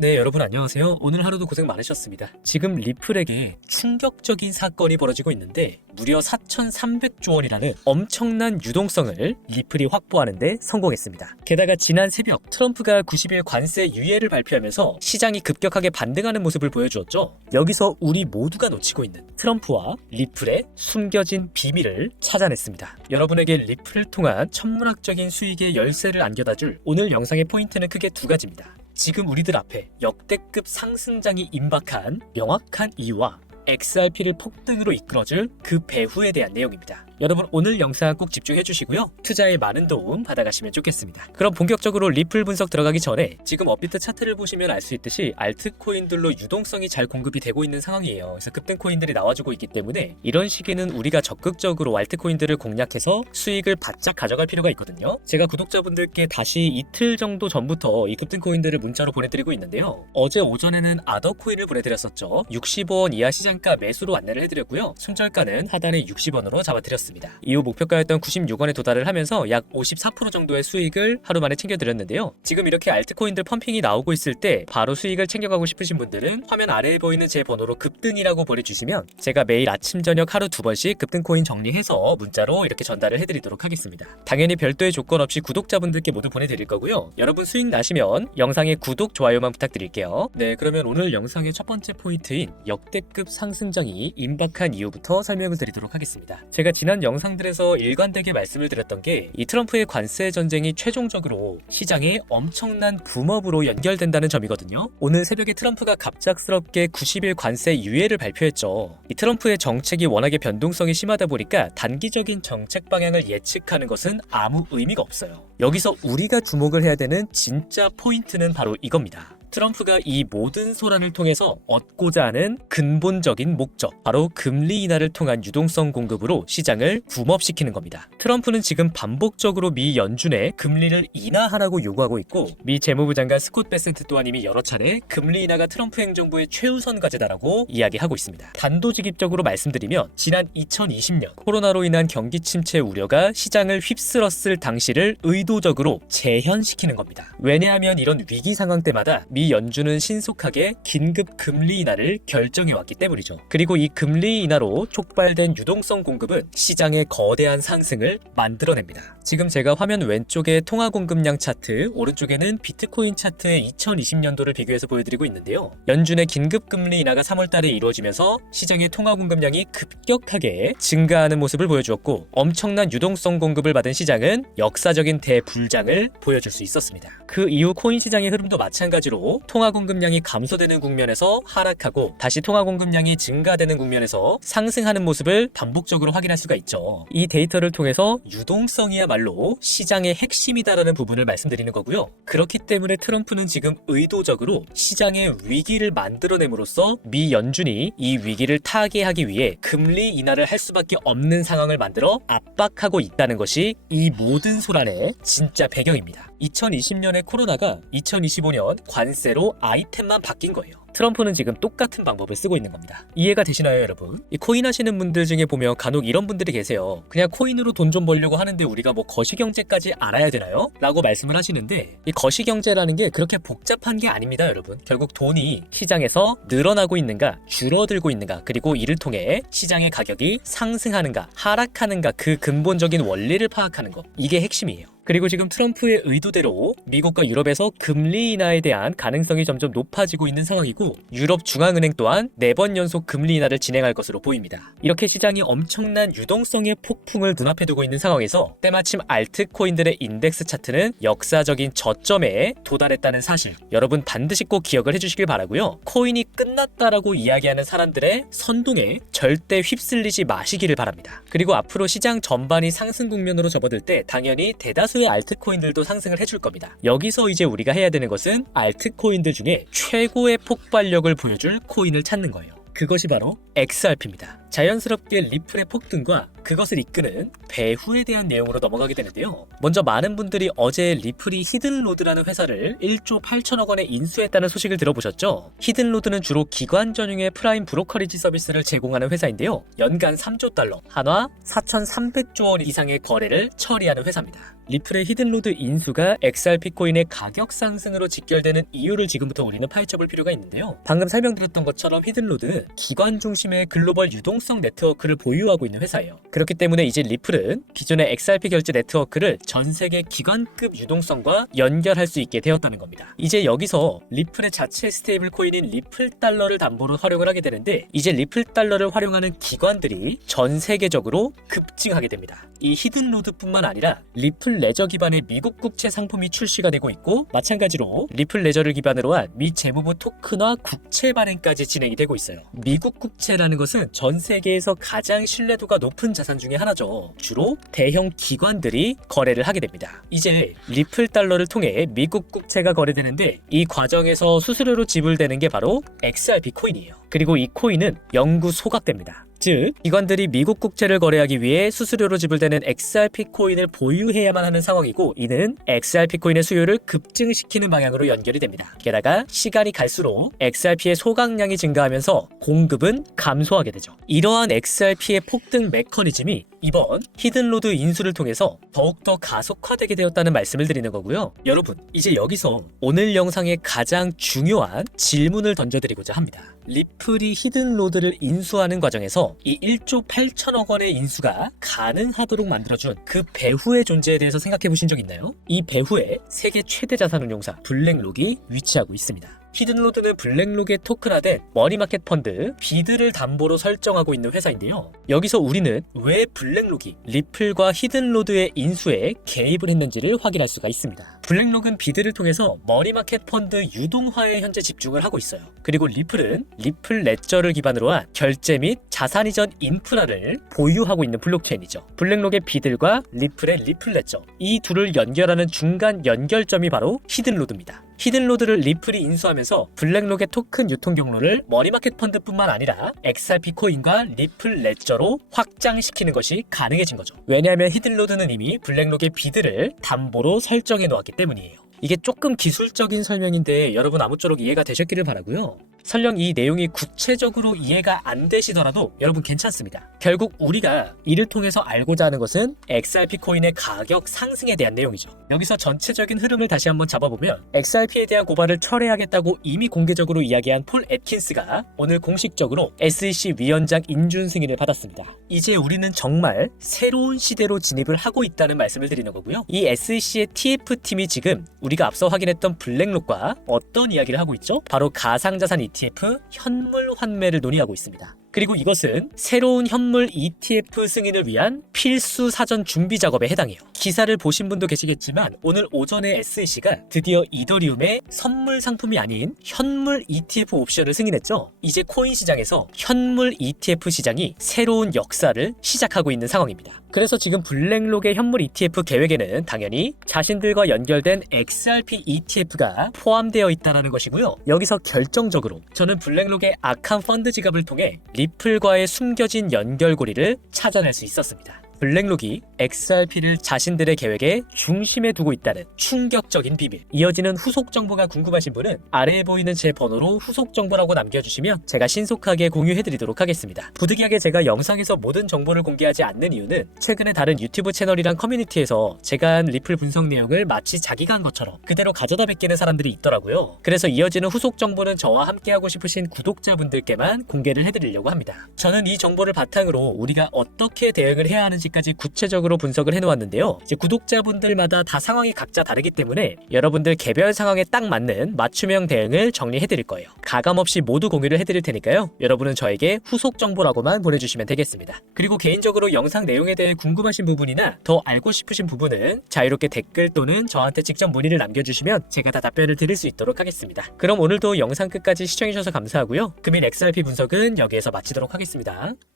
네, 여러분 안녕하세요. 오늘 하루도 고생 많으셨습니다. 지금 리플에게 충격적인 사건이 벌어지고 있는데 무려 4,300조 원이라는 엄청난 유동성을 리플이 확보하는 데 성공했습니다. 게다가 지난 새벽 트럼프가 90일 관세 유예를 발표하면서 시장이 급격하게 반등하는 모습을 보여주었죠. 여기서 우리 모두가 놓치고 있는 트럼프와 리플의 숨겨진 비밀을 찾아냈습니다. 여러분에게 리플을 통한 천문학적인 수익의 열쇠를 안겨다줄 오늘 영상의 포인트는 크게 두 가지입니다. 지금 우리들 앞에 역대급 상승장이 임박한 명확한 이유와 XRP를 폭등으로 이끌어줄 그 배후에 대한 내용입니다. 여러분 오늘 영상 꼭 집중해 주시고요. 투자에 많은 도움 받아가시면 좋겠습니다. 그럼 본격적으로 리플 분석 들어가기 전에 지금 업비트 차트를 보시면 알 수 있듯이 알트코인들로 유동성이 잘 공급이 되고 있는 상황이에요. 그래서 급등 코인들이 나와주고 있기 때문에 이런 시기는 우리가 적극적으로 알트코인들을 공략해서 수익을 바짝 가져갈 필요가 있거든요. 제가 구독자분들께 다시 이틀 정도 전부터 이 급등 코인들을 문자로 보내드리고 있는데요. 어제 오전에는 아더코인을 보내드렸었죠. 65원 이하 시장가 매수로 안내를 해드렸고요. 손절가는 하단에 60원으로 잡아드렸습니다. 이후 목표가였던 96원에 도달을 하면서 약 54% 정도의 수익을 하루 만에 챙겨드렸는데요. 지금 이렇게 알트코인들 펌핑이 나오고 있을 때 바로 수익을 챙겨가고 싶으신 분들은 화면 아래에 보이는 제 번호로 급등이라고 보내주시면 제가 매일 아침 저녁 하루 2번씩 급등코인 정리해서 문자로 이렇게 전달을 해드리도록 하겠습니다. 당연히 별도의 조건 없이 구독자분들께 모두 보내드릴 거고요. 여러분 수익 나시면 영상에 구독, 좋아요만 부탁드릴게요. 네, 그러면 오늘 영상의 첫 번째 포인트인 역대급 상승장이 임박한 이유부터 설명을 드리도록 하겠습니다. 제가 지난 영상들에서 일관되게 말씀을 드렸던 게 이 트럼프의 관세 전쟁이 최종적으로 시장에 엄청난 붐업으로 연결된다는 점이거든요. 오늘 새벽에 트럼프가 갑작스럽게 90일 관세 유예를 발표했죠. 이 트럼프의 정책이 워낙에 변동성이 심하다 보니까 단기적인 정책 방향을 예측하는 것은 아무 의미가 없어요. 여기서 우리가 주목을 해야 되는 진짜 포인트는 바로 이겁니다. 트럼프가 이 모든 소란을 통해서 얻고자 하는 근본적인 목적, 바로 금리 인하를 통한 유동성 공급으로 시장을 붐업시키는 겁니다. 트럼프는 지금 반복적으로 미 연준에 금리를 인하하라고 요구하고 있고 미 재무부 장관 스콧 베센트 또한 이미 여러 차례 금리 인하가 트럼프 행정부의 최우선 과제다라고 이야기하고 있습니다. 단도직입적으로 말씀드리면 지난 2020년 코로나로 인한 경기 침체 우려가 시장을 휩쓸었을 당시를 의도적으로 재현시키는 겁니다. 왜냐하면 이런 위기 상황 때마다 미 연준은 신속하게 긴급 금리 인하를 결정해왔기 때문이죠. 그리고 이 금리 인하로 촉발된 유동성 공급은 시장의 거대한 상승을 만들어냅니다. 지금 제가 화면 왼쪽에 통화 공급량 차트, 오른쪽에는 비트코인 차트의 2020년도를 비교해서 보여드리고 있는데요. 연준의 긴급 금리 인하가 3월달에 이루어지면서 시장의 통화 공급량이 급격하게 증가하는 모습을 보여주었고 엄청난 유동성 공급을 받은 시장은 역사적인 대불장을 보여줄 수 있었습니다. 그 이후 코인 시장의 흐름도 마찬가지로 통화 공급량이 감소되는 국면에서 하락하고 다시 통화 공급량이 증가되는 국면에서 상승하는 모습을 반복적으로 확인할 수가 있죠. 이 데이터를 통해서 유동성이야말로 시장의 핵심이다라는 부분을 말씀드리는 거고요. 그렇기 때문에 트럼프는 지금 의도적으로 시장의 위기를 만들어냄으로써 미 연준이 이 위기를 타개하기 위해 금리 인하를 할 수밖에 없는 상황을 만들어 압박하고 있다는 것이 이 모든 소란의 진짜 배경입니다. 2020년에 코로나가 2025년 관세로 아이템만 바뀐 거예요. 트럼프는 지금 똑같은 방법을 쓰고 있는 겁니다. 이해가 되시나요, 여러분? 이 코인 하시는 분들 중에 보면 간혹 이런 분들이 계세요. 그냥 코인으로 돈 좀 벌려고 하는데 우리가 뭐 거시경제까지 알아야 되나요? 라고 말씀을 하시는데 이 거시경제라는 게 그렇게 복잡한 게 아닙니다, 여러분. 결국 돈이 시장에서 늘어나고 있는가, 줄어들고 있는가, 그리고 이를 통해 시장의 가격이 상승하는가, 하락하는가 그 근본적인 원리를 파악하는 것. 이게 핵심이에요. 그리고 지금 트럼프의 의도대로 미국과 유럽에서 금리 인하에 대한 가능성이 점점 높아지고 있는 상황이고 유럽 중앙은행 또한 4번 연속 금리 인하를 진행할 것으로 보입니다. 이렇게 시장이 엄청난 유동성의 폭풍을 눈앞에 두고 있는 상황에서 때마침 알트코인들의 인덱스 차트는 역사적인 저점에 도달했다는 사실 여러분 반드시 꼭 기억을 해주시길 바라고요. 코인이 끝났다라고 이야기하는 사람들의 선동에 절대 휩쓸리지 마시기를 바랍니다. 그리고 앞으로 시장 전반이 상승 국면으로 접어들 때 당연히 대다수의 알트코인들도 상승을 해줄 겁니다. 여기서 이제 우리가 해야 되는 것은 알트코인들 중에 최고의 폭발력을 보여줄 코인을 찾는 거예요. 그것이 바로 XRP입니다. 자연스럽게 리플의 폭등과 그것을 이끄는 배후에 대한 내용으로 넘어가게 되는데요. 먼저 많은 분들이 어제 리플이 히든로드라는 회사를 1조 8천억 원에 인수했다는 소식을 들어보셨죠? 히든로드는 주로 기관 전용의 프라임 브로커리지 서비스를 제공하는 회사인데요. 연간 3조 달러, 한화 4,300조 원 이상의 거래를 처리하는 회사입니다. 리플의 히든로드 인수가 XRP 코인의 가격 상승으로 직결되는 이유를 지금부터 우리는 파헤쳐볼 필요가 있는데요. 방금 설명드렸던 것처럼 히든로드는 기관 중심의 글로벌 유동성 네트워크를 보유하고 있는 회사예요. 그렇기 때문에 이제 리플은 기존의 XRP 결제 네트워크를 전 세계 기관급 유동성과 연결할 수 있게 되었다는 겁니다. 이제 여기서 리플의 자체 스테이블 코인인 리플 달러를 담보로 활용을 하게 되는데, 이제 리플 달러를 활용하는 기관들이 전 세계적으로 급증하게 됩니다. 이 히든로드뿐만 아니라 리플 레저 기반의 미국 국채 상품이 출시가 되고 있고, 마찬가지로 리플 레저를 기반으로 한 미 재무부 토큰화 국채 발행까지 진행이 되고 있어요. 미국 국채라는 것은 전 세계에서 가장 신뢰도가 높은 자산 중에 하나죠. 주로 대형 기관들이 거래를 하게 됩니다. 이제 리플 달러를 통해 미국 국채가 거래되는데, 이 과정에서 수수료로 지불되는 게 바로 XRP 코인이에요. 그리고 이 코인은 영구 소각됩니다. 즉, 기관들이 미국 국채를 거래하기 위해 수수료로 지불되는 XRP 코인을 보유해야만 하는 상황이고, 이는 XRP 코인의 수요를 급증시키는 방향으로 연결이 됩니다. 게다가 시간이 갈수록 XRP의 소각량이 증가하면서 공급은 감소하게 되죠. 이러한 XRP의 폭등 메커니즘이 이번 히든로드 인수를 통해서 더욱더 가속화되게 되었다는 말씀을 드리는 거고요. 여러분, 이제 여기서 오늘 영상의 가장 중요한 질문을 던져드리고자 합니다. 리플이 히든로드를 인수하는 과정에서 이 1조 8천억 원의 인수가 가능하도록 만들어준 그 배후의 존재에 대해서 생각해 보신 적 있나요? 이 배후에 세계 최대 자산운용사 블랙록이 위치하고 있습니다. 히든로드는 블랙록에 토큰화된 머니마켓 펀드 비드를 담보로 설정하고 있는 회사인데요. 여기서 우리는 왜 블랙록이 리플과 히든로드의 인수에 개입을 했는지를 확인할 수가 있습니다. 블랙록은 비드를 통해서 머니마켓 펀드 유동화에 현재 집중을 하고 있어요. 그리고 리플은 리플 레저를 기반으로 한 결제 및 자산 이전 인프라를 보유하고 있는 블록체인이죠. 블랙록의 비들과 리플의 리플 레저, 이 둘을 연결하는 중간 연결점이 바로 히든로드입니다. 히든로드를 리플이 인수하면서 블랙록의 토큰 유통 경로를 머니마켓 펀드뿐만 아니라 XRP 코인과 리플 레저로 확장시키는 것이 가능해진 거죠. 왜냐하면 히든로드는 이미 블랙록의 비드를 담보로 설정해 놓았기 때문이에요. 이게 조금 기술적인 설명인데 여러분 아무쪼록 이해가 되셨기를 바라고요. 설령 이 내용이 구체적으로 이해가 안 되시더라도 여러분 괜찮습니다. 결국 우리가 이를 통해서 알고자 하는 것은 XRP 코인의 가격 상승에 대한 내용이죠. 여기서 전체적인 흐름을 다시 한번 잡아보면, XRP에 대한 고발을 철회하겠다고 이미 공개적으로 이야기한 폴 애킨스가 오늘 공식적으로 SEC 위원장 인준 승인을 받았습니다. 이제 우리는 정말 새로운 시대로 진입을 하고 있다는 말씀을 드리는 거고요. 이 SEC의 TF팀이 지금 우리가 앞서 확인했던 블랙록과 어떤 이야기를 하고 있죠? 바로 가상자산 ETF 현물 환매를 논의하고 있습니다. 그리고 이것은 새로운 현물 ETF 승인을 위한 필수 사전 준비 작업에 해당해요. 기사를 보신 분도 계시겠지만 오늘 오전에 SEC가 드디어 이더리움의 선물 상품이 아닌 현물 ETF 옵션을 승인했죠. 이제 코인 시장에서 현물 ETF 시장이 새로운 역사를 시작하고 있는 상황입니다. 그래서 지금 블랙록의 현물 ETF 계획에는 당연히 자신들과 연결된 XRP ETF가 포함되어 있다는 것이고요. 여기서 결정적으로 저는 블랙록의 악한 펀드 지갑을 통해 리플과의 숨겨진 연결고리를 찾아낼 수 있었습니다. 블랙록이 XRP를 자신들의 계획의 중심에 두고 있다는 충격적인 비밀. 이어지는 후속 정보가 궁금하신 분은 아래에 보이는 제 번호로 후속 정보라고 남겨주시면 제가 신속하게 공유해드리도록 하겠습니다. 부득이하게 제가 영상에서 모든 정보를 공개하지 않는 이유는 최근에 다른 유튜브 채널이랑 커뮤니티에서 제가 한 리플 분석 내용을 마치 자기가 한 것처럼 그대로 가져다 베끼는 사람들이 있더라고요. 그래서 이어지는 후속 정보는 저와 함께하고 싶으신 구독자분들께만 공개를 해드리려고 합니다. 저는 이 정보를 바탕으로 우리가 어떻게 대응을 해야 하는지 까지 구체적으로 분석을 해놓았는데요. 이제 구독자분들마다 다 상황이 각자 다르기 때문에 여러분들 개별 상황에 딱 맞는 맞춤형 대응을 정리해드릴 거예요. 가감없이 모두 공유를 해드릴 테니까요. 여러분은 저에게 후속 정보라고만 보내주시면 되겠습니다. 그리고 개인적으로 영상 내용에 대해 궁금하신 부분이나 더 알고 싶으신 부분은 자유롭게 댓글 또는 저한테 직접 문의를 남겨주시면 제가 다 답변을 드릴 수 있도록 하겠습니다. 그럼 오늘도 영상 끝까지 시청해주셔서 감사하고요. 금일 XRP 분석은 여기에서 마치도록 하겠습니다.